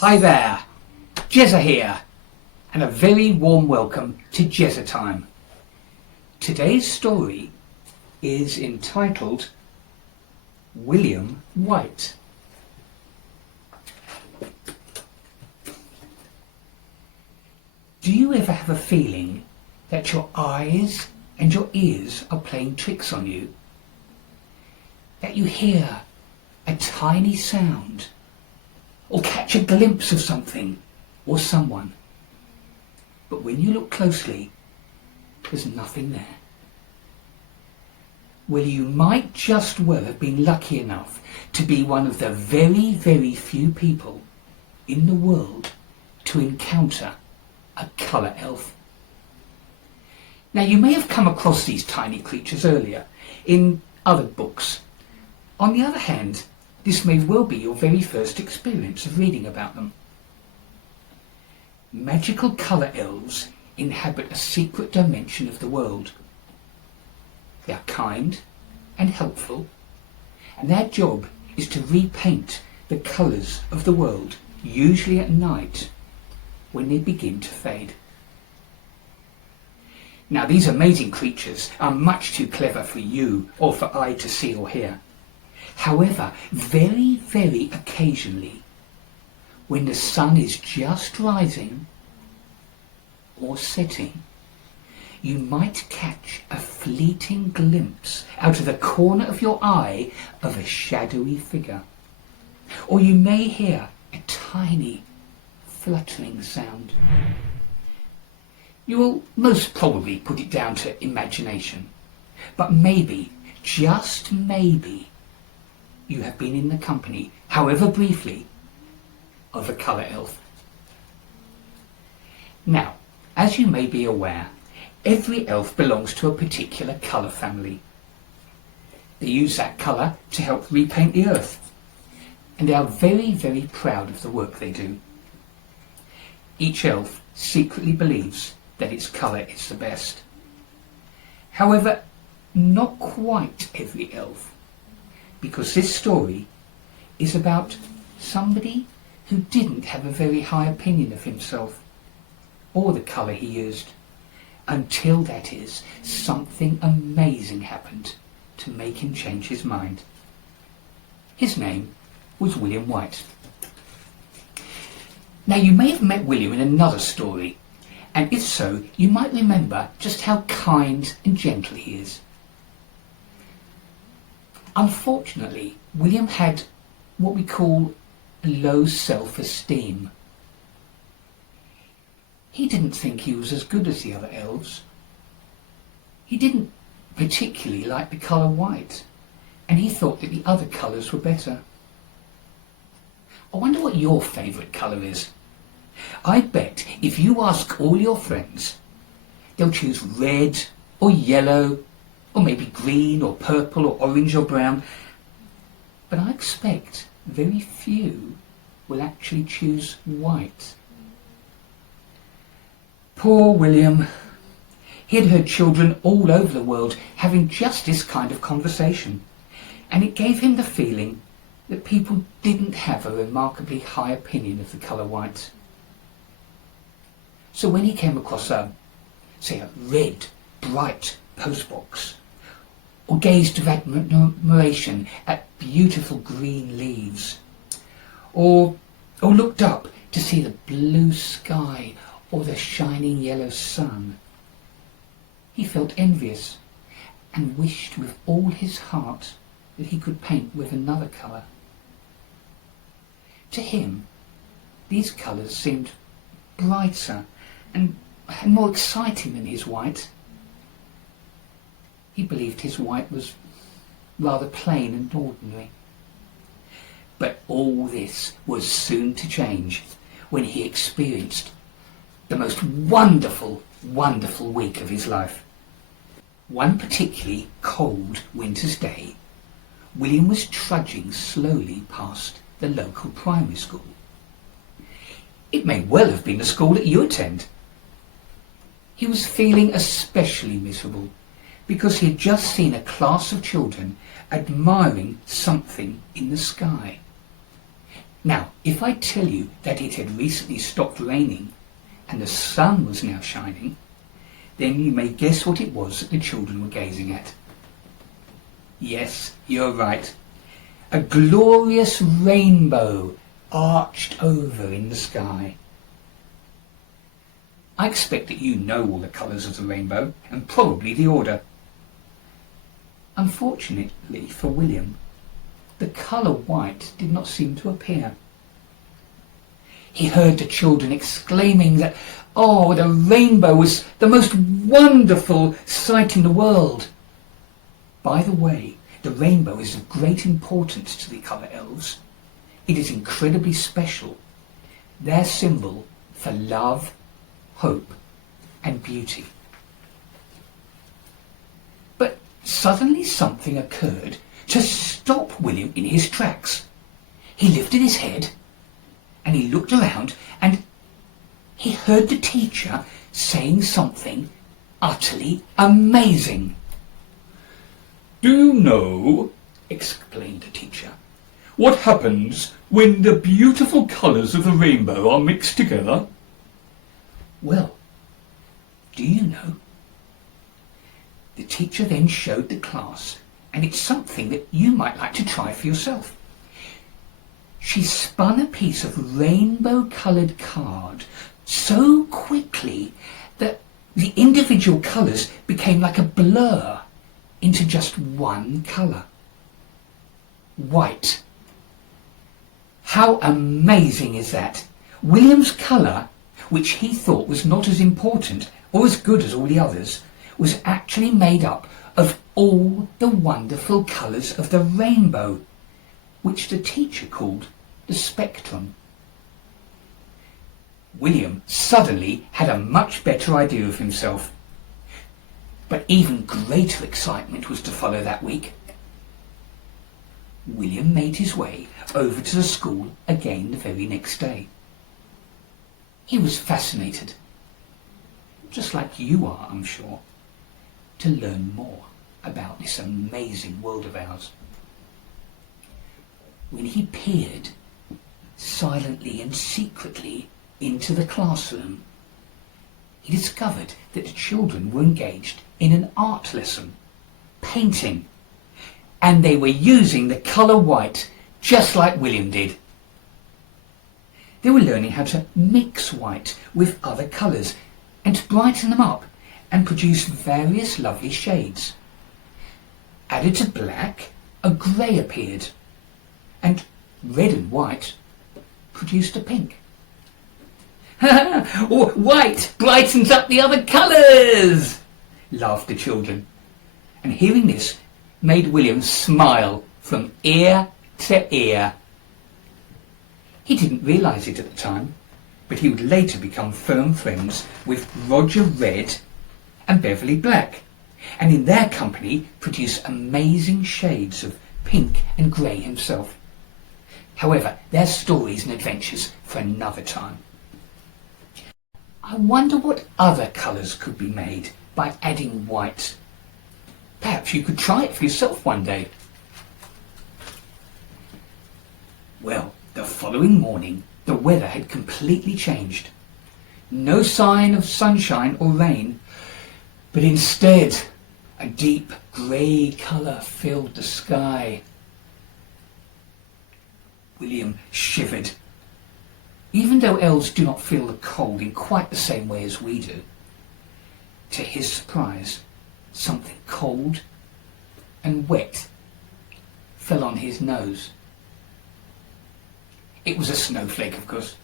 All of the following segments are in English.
Hi there, Jezza here, and a very warm welcome to JezzaTime. Today's story is entitled William White. Do you ever have a feeling that your eyes and your ears are playing tricks on you? That you hear a tiny sound, or catch a glimpse of something or someone, but when you look closely, there's nothing there? Well, you might just well have been lucky enough to be one of the very, very few people in the world to encounter a colour elf. Now, you may have come across these tiny creatures earlier in other books. On the other hand, this may well be your very first experience of reading about them. Magical colour elves inhabit a secret dimension of the world. They are kind and helpful, and their job is to repaint the colours of the world, usually at night when they begin to fade. Now, these amazing creatures are much too clever for you or for I to see or hear. However, very, very occasionally, when the sun is just rising or setting, you might catch a fleeting glimpse out of the corner of your eye of a shadowy figure. Or you may hear a tiny fluttering sound. You will most probably put it down to imagination, but maybe, just maybe, you have been in the company, however briefly, of a colour elf. Now, as you may be aware, every elf belongs to a particular colour family. They use that colour to help repaint the earth, and they are very, very proud of the work they do. Each elf secretly believes that its colour is the best. However, not quite every elf, because this story is about somebody who didn't have a very high opinion of himself or the colour he used, until, that is, something amazing happened to make him change his mind. His name was William White. Now, you may have met William in another story, and if so, you might remember just how kind and gentle he is. Unfortunately, William had what we call low self-esteem. He didn't think he was as good as the other elves. He didn't particularly like the colour white, and he thought that the other colours were better. I wonder what your favourite colour is. I bet if you ask all your friends, they'll choose red or yellow, or maybe green or purple or orange or brown, but I expect very few will actually choose white. Poor William. He had heard children all over the world having just this kind of conversation, and it gave him the feeling that people didn't have a remarkably high opinion of the colour white. So when he came across a red, bright postbox, or gazed with admiration at beautiful green leaves, or looked up to see the blue sky or the shining yellow sun, he felt envious and wished with all his heart that he could paint with another colour. To him, these colours seemed brighter and more exciting than his white. He believed his white was rather plain and ordinary. But all this was soon to change when he experienced the most wonderful, wonderful week of his life. One particularly cold winter's day, William was trudging slowly past the local primary school. It may well have been the school that you attend. He was feeling especially miserable because he had just seen a class of children admiring something in the sky. Now, if I tell you that it had recently stopped raining and the sun was now shining, then you may guess what it was that the children were gazing at. Yes, you're right. A glorious rainbow arched over in the sky. I expect that you know all the colours of the rainbow, and probably the order. Unfortunately for William, the colour white did not seem to appear. He heard the children exclaiming that, oh, the rainbow was the most wonderful sight in the world. By the way, the rainbow is of great importance to the Colour Elves. It is incredibly special, their symbol for love, hope and beauty. But suddenly something occurred to stop William in his tracks. He lifted his head and he looked around and he heard the teacher saying something utterly amazing. "Do you know," exclaimed the teacher, "what happens when the beautiful colours of the rainbow are mixed together?" Well, do you know? The teacher then showed the class, and it's something that you might like to try for yourself. She spun a piece of rainbow-coloured card so quickly that the individual colours became like a blur into just one colour. White. How amazing is that? William's colour, which he thought was not as important or as good as all the others, was actually made up of all the wonderful colours of the rainbow, which the teacher called the spectrum. William suddenly had a much better idea of himself. But even greater excitement was to follow that week. William made his way over to the school again the very next day. He was fascinated, just like you are, I'm sure, to learn more about this amazing world of ours. When he peered silently and secretly into the classroom, he discovered that the children were engaged in an art lesson, painting, and they were using the colour white just like William did. They were learning how to mix white with other colours and to brighten them up and produce various lovely shades. Added to black, a grey appeared, and red and white produced a pink. "Oh, white brightens up the other colours!" laughed the children. And hearing this made William smile from ear to ear. He didn't realise it at the time, but he would later become firm friends with Roger Red and Beverly Black, and in their company produce amazing shades of pink and grey himself. However, their stories and adventures for another time. I wonder what other colours could be made by adding white. Perhaps you could try it for yourself one day. Well, the following morning, the weather had completely changed. No sign of sunshine or rain, but instead, a deep grey colour filled the sky. William shivered. Even though elves do not feel the cold in quite the same way as we do, to his surprise, something cold and wet fell on his nose. It was a snowflake, of course.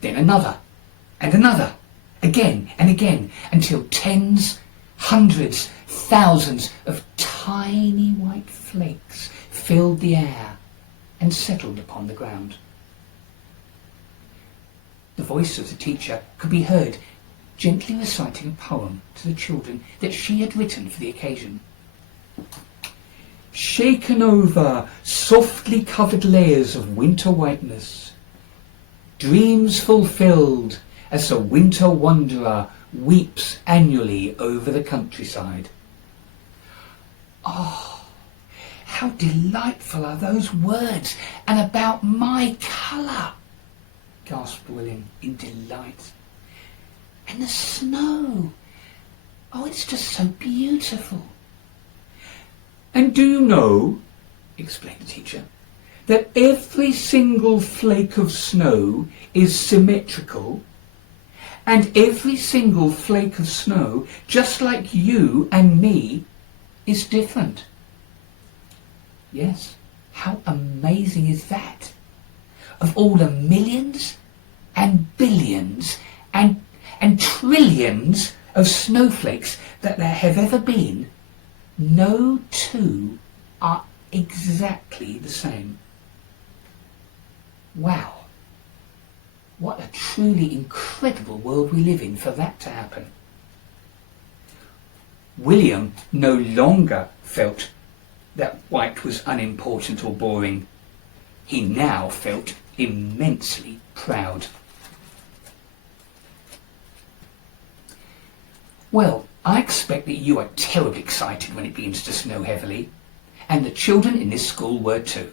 Then another, and another, again and again, until tens, hundreds, thousands of tiny white flakes filled the air and settled upon the ground. The voice of the teacher could be heard gently reciting a poem to the children that she had written for the occasion. Shaken over softly covered layers of winter whiteness, dreams fulfilled as a winter wanderer weeps annually over the countryside. Oh, how delightful are those words, and about my colour!" gasped William in delight. "And the snow! Oh, it's just so beautiful." "And do you know," explained the teacher, "that every single flake of snow is symmetrical, and every single flake of snow, just like you and me, is different?" "Yes, how amazing is that? Of all the millions and billions and trillions of snowflakes that there have ever been, no two are exactly the same." Wow, what a truly incredible world we live in for that to happen. William no longer felt that white was unimportant or boring. He now felt immensely proud. Well, I expect that you are terribly excited when it begins to snow heavily, and the children in this school were too.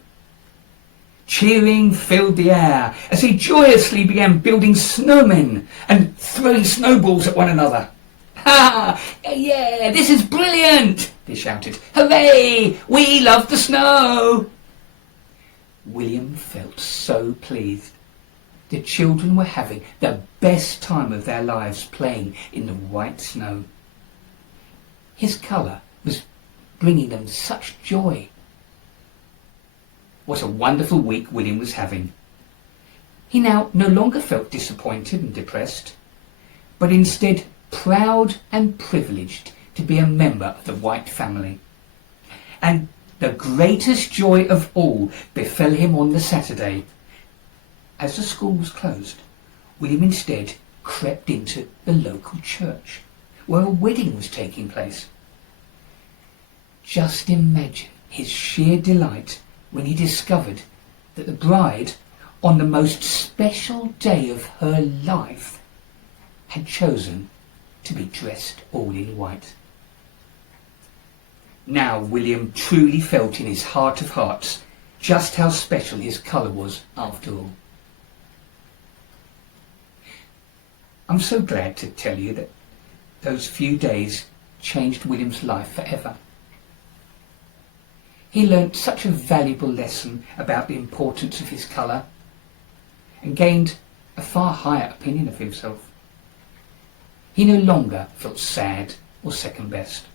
Cheering filled the air as they joyously began building snowmen and throwing snowballs at one another. "Ha! Yeah, this is brilliant!" they shouted. "Hooray! We love the snow!" William felt so pleased. The children were having the best time of their lives playing in the white snow. His colour was bringing them such joy. What a wonderful week William was having. He now no longer felt disappointed and depressed, but instead proud and privileged to be a member of the white family. And the greatest joy of all befell him on the Saturday. As the school was closed, William instead crept into the local church, where a wedding was taking place. Just imagine his sheer delight when he discovered that the bride, on the most special day of her life, had chosen to be dressed all in white. Now William truly felt in his heart of hearts just how special his colour was after all. I'm so glad to tell you that those few days changed William's life forever. He learnt such a valuable lesson about the importance of his colour and gained a far higher opinion of himself. He no longer felt sad or second best.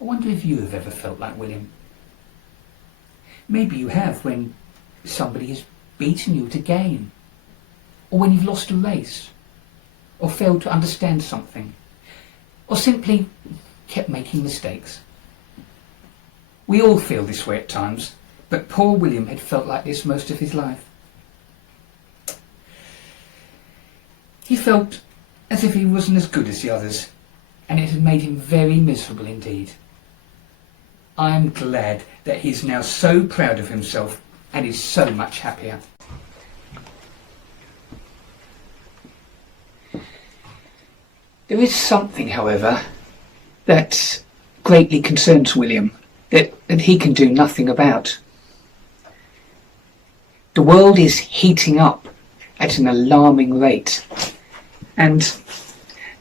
I wonder if you have ever felt like William. Maybe you have when somebody has beaten you at a game, or when you've lost a race, or failed to understand something, or simply kept making mistakes. We all feel this way at times, but poor William had felt like this most of his life. He felt as if he wasn't as good as the others, and it had made him very miserable indeed. I am glad that he is now so proud of himself and is so much happier. There is something, however, that greatly concerns William, that he can do nothing about. The world is heating up at an alarming rate, and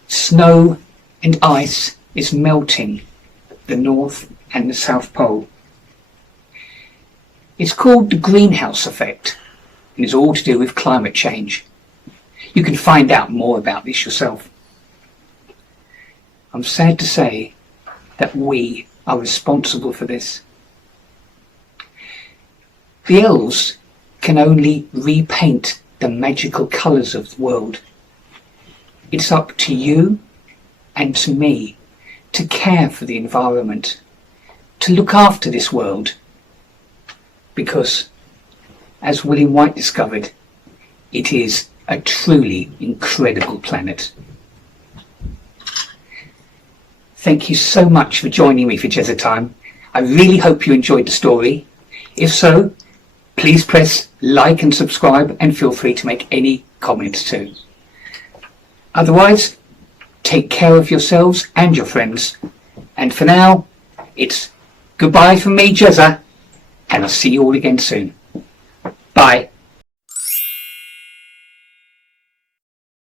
snow and ice is melting the North and the South Pole. It's called the greenhouse effect, and it's all to do with climate change. You can find out more about this yourself. I'm sad to say that we are responsible for this. The elves can only repaint the magical colours of the world. It's up to you and to me to care for the environment, to look after this world, because, as William White discovered, it is a truly incredible planet. Thank you so much for joining me for JezzaTime. I really hope you enjoyed the story. If so, please press like and subscribe, and feel free to make any comments too. Otherwise, take care of yourselves and your friends. And for now, it's goodbye from me, Jezza, and I'll see you all again soon. Bye.